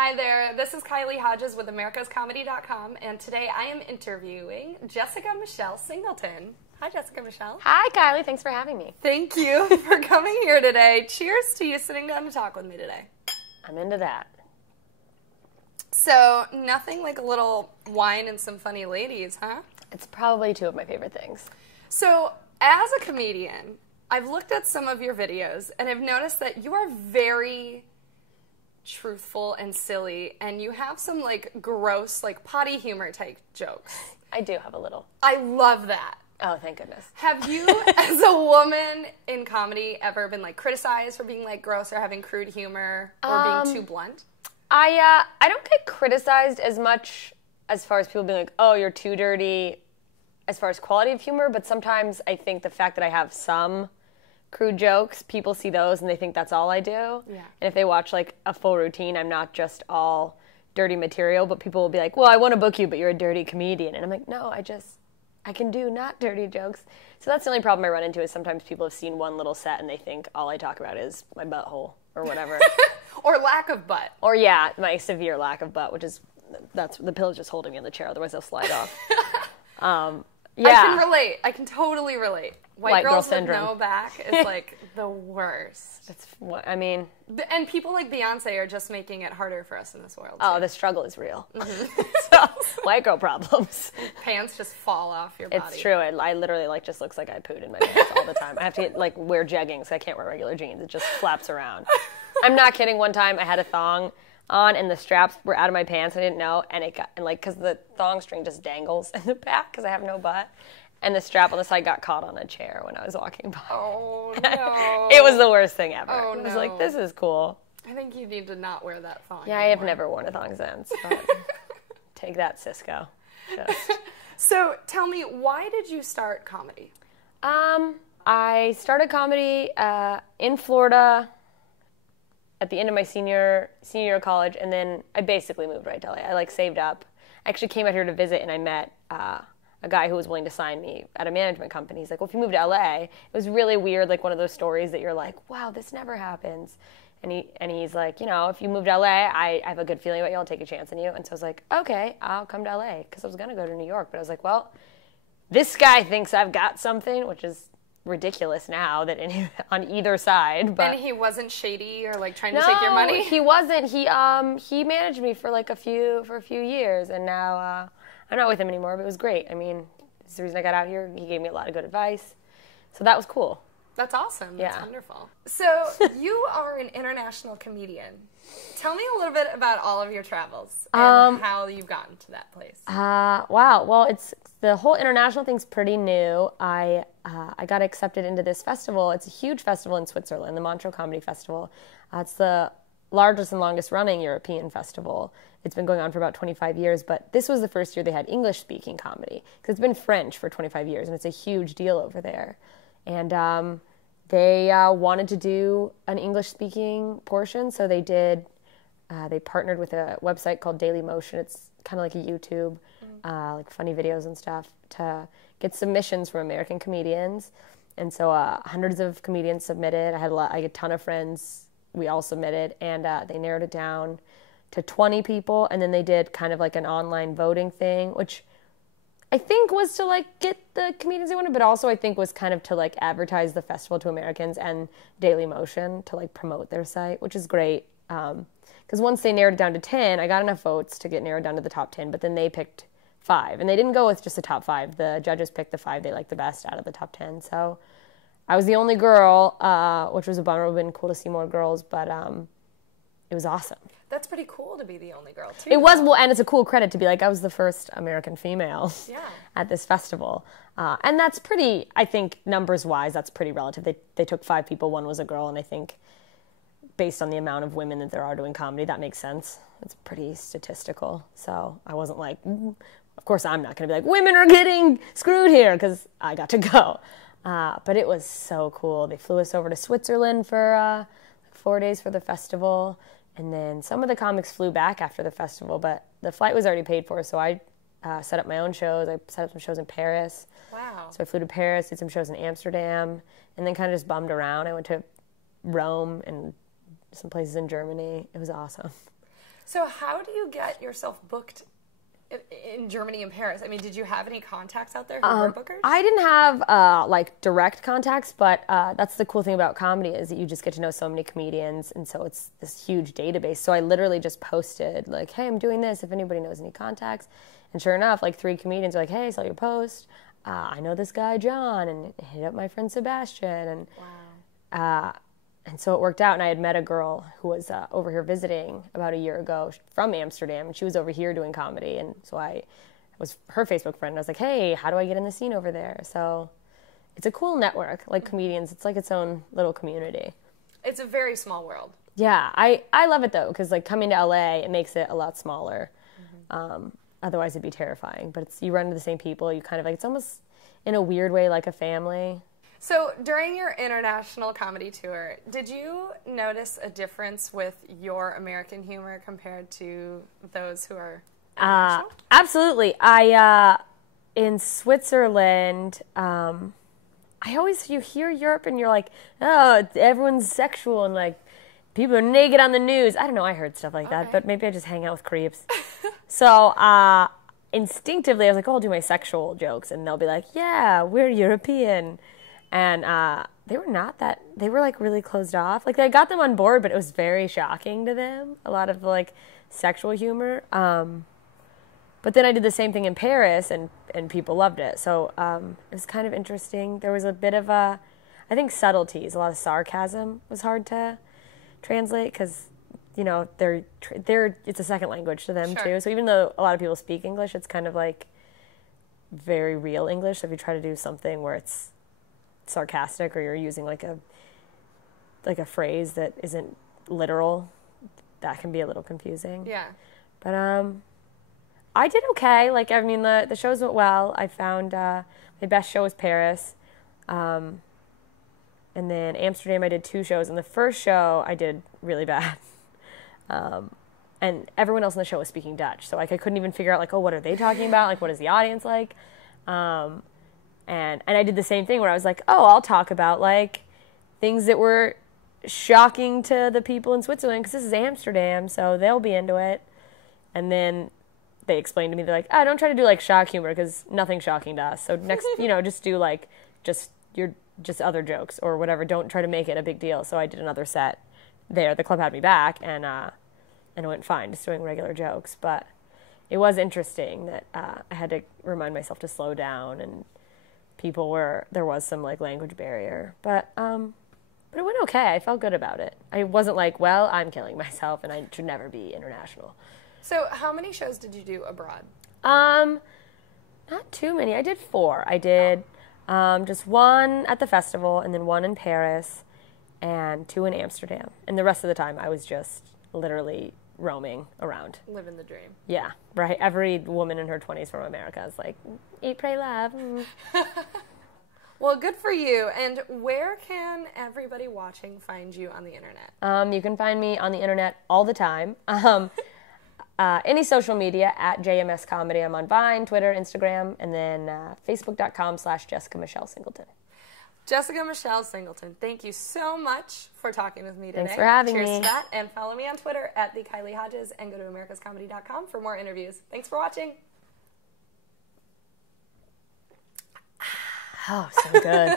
Hi there, this is Kylie Hodges with americascomedy.com, and today I am interviewing Jessica Michelle Singleton. Hi, Jessica Michelle. Hi, Kylie. Thanks for having me. Thank you for coming here today. Cheers to you sitting down to talk with me today. I'm into that. So, nothing like a little wine and some funny ladies, huh? It's probably two of my favorite things. So, as a comedian, I've looked at some of your videos, and I've noticed that you are very truthful and silly, and you have some like gross, like potty humor type jokes. I do have a little. I love that. Oh, thank goodness. Have you, as a woman in comedy, ever been like criticized for being like gross or having crude humor or being too blunt? I don't get criticized as much as far as people being like, oh, you're too dirty, as far as quality of humor, but sometimes I think the fact that I have some crude jokes, people see those and they think that's all I do. Yeah. And if they watch like a full routine, I'm not just all dirty material, but people will be like, well, I want to book you, but you're a dirty comedian. And I'm like, no, I can do not dirty jokes. So that's the only problem I run into is sometimes people have seen one little set and they think all I talk about is my butthole or whatever. Or lack of butt. Or yeah, my severe lack of butt, which is, that's the pillow's just holding me in the chair, otherwise they'll slide off. Yeah. I can relate. I can totally relate. White girls with syndrome. no back is like the worst. That's what I mean. And people like Beyonce are just making it harder for us in this world. Oh, the struggle is real. Mm-hmm. So, white girl problems. Pants just fall off your body. It's true. I literally like just looks like I pooed in my pants all the time. I have to like wear jeggings. I can't wear regular jeans. It just flaps around. I'm not kidding. One time I had a thong on and the straps were out of my pants. I didn't know, and it got because the thong string just dangles in the back because I have no butt. And the strap on the side got caught on a chair when I was walking by. Oh, no. It was the worst thing ever. Oh, I was no. like, this is cool. I think you need to not wear that thong Yeah, anymore. I have never worn a thong since. But take that, Cisco. Just. So, tell me, why did you start comedy? I started comedy in Florida at the end of my senior year of college, and then I basically moved right to LA. I like saved up. I actually came out here to visit, and I met a guy who was willing to sign me at a management company. He's like, well, if you move to LA, it was really weird, like one of those stories that you're like, wow, this never happens. And he's like, you know, if you move to LA, I have a good feeling about you. I'll take a chance on you. And so I was like, okay, I'll come to LA, because I was going to go to New York. But I was like, well, this guy thinks I've got something, which is ridiculous now that on either side. But and he wasn't shady or like trying to take your money? He wasn't. He managed me for like a few years, and now I'm not with him anymore, but it was great. I mean, it's the reason I got out here. He gave me a lot of good advice. So that was cool. That's awesome. That's Yeah. wonderful. So you are an international comedian. Tell me a little bit about all of your travels and how you've gotten to that place. Wow. Well, it's the whole international thing's pretty new. I got accepted into this festival. It's a huge festival in Switzerland, the Montreux Comedy Festival. It's the largest and longest running European festival. It's been going on for about 25 years, but this was the first year they had English-speaking comedy, because it's been French for 25 years, and it's a huge deal over there. And they wanted to do an English-speaking portion, so they did. They partnered with a website called Daily Motion. It's kind of like a YouTube, like funny videos and stuff, to get submissions from American comedians. And so hundreds of comedians submitted. I had a ton of friends. We all submitted, and they narrowed it down to 20 people, and then they did kind of like an online voting thing, which I think was to like get the comedians they wanted, but also I think was kind of to like advertise the festival to Americans, and Daily Motion to like promote their site, which is great. Because once they narrowed it down to 10, I got enough votes to get narrowed down to the top 10, but then they picked 5, and they didn't go with just the top 5. The judges picked the 5 they liked the best out of the top 10. So I was the only girl, which was a bummer. It would have been cool to see more girls, but it was awesome. That's pretty cool to be the only girl, too. It was, well, and it's a cool credit to be like, I was the first American female at this festival. And that's pretty, I think, numbers-wise, that's pretty relative. They took 5 people, 1 was a girl, and I think based on the amount of women that there are doing comedy, that makes sense. It's pretty statistical. So I wasn't like, of course I'm not going to be like, women are getting screwed here, because I got to go. But it was so cool. They flew us over to Switzerland for 4 days for the festival. And then some of the comics flew back after the festival, but the flight was already paid for, so I set up my own shows. I set up some shows in Paris. Wow. So I flew to Paris, did some shows in Amsterdam, and then kind of just bummed around. I went to Rome and some places in Germany. It was awesome. So how do you get yourself booked in Germany and Paris? I mean, did you have any contacts out there who were bookers? I didn't have like direct contacts, but that's the cool thing about comedy is that you just get to know so many comedians, and so it's this huge database. So I literally just posted like, "Hey, I'm doing this. If anybody knows any contacts," and sure enough, like 3 comedians are like, "Hey, I saw your post. I know this guy John, and hit up my friend Sebastian." And Wow. And so it worked out, and I had met a girl who was over here visiting about a year ago from Amsterdam, and she was over here doing comedy, and so I was her Facebook friend. I was like, hey, how do I get in the scene over there? So it's a cool network, like comedians. It's like its own little community. It's a very small world. Yeah, I love it, though, because like coming to LA, it makes it a lot smaller. Otherwise, it'd be terrifying. But you run into the same people. You kind of like, it's almost in a weird way like a family. So during your international comedy tour, did you notice a difference with your American humor compared to those who are international? Absolutely. In Switzerland, you hear Europe and you're like, oh, everyone's sexual and like people are naked on the news. I don't know, I heard stuff like that, but maybe I just hang out with creeps. So instinctively, I was like, oh, I'll do my sexual jokes, and they'll be like, yeah, we're European. And they were like really closed off. Like I got them on board, but it was very shocking to them. A lot of like sexual humor. But then I did the same thing in Paris, and people loved it. So it was kind of interesting. There was a bit of I think subtleties, a lot of sarcasm was hard to translate because, you know, it's a second language to them too. So even though a lot of people speak English, it's kind of like very real English. So if you try to do something where it's sarcastic or you're using like a phrase that isn't literal, that can be a little confusing. Yeah. But I did okay. Like, I mean, the shows went well. I found my best show was Paris. And then Amsterdam, I did 2 shows. And the first show, I did really bad. And everyone else in the show was speaking Dutch. So, like, I couldn't even figure out, like, oh, what are they talking about? Like, what is the audience like? And I did the same thing where I was like, oh, I'll talk about, like, things that were shocking to the people in Switzerland because this is Amsterdam, so they'll be into it. And then they explained to me, they're like, oh, don't try to do, like, shock humor because nothing's shocking to us. So next, just do, like, just other jokes or whatever. Don't try to make it a big deal. So I did another set there. The club had me back, and it went fine, just doing regular jokes. But it was interesting that I had to remind myself to slow down, and there was some like language barrier, but it went okay. I felt good about it. I wasn't like, well, I'm killing myself and I should never be international. So how many shows did you do abroad? Not too many. I did 4. I did just 1 at the festival, and then 1 in Paris, and 2 in Amsterdam. And the rest of the time I was just literally roaming around. Living the dream. Yeah, right. Every woman in her 20s from America is like, eat, pray, love. Well, good for you. And where can everybody watching find you on the internet? You can find me on the internet all the time. Any social media at JMS Comedy. I'm on Vine, Twitter, Instagram, and then Facebook.com/Jessica Michelle Singleton. Jessica Michelle Singleton, thank you so much for talking with me today. Thanks for having me. Cheers to that, and follow me on Twitter at the Kylie Hodges, and go to americascomedy.com for more interviews. Thanks for watching. Oh, so good.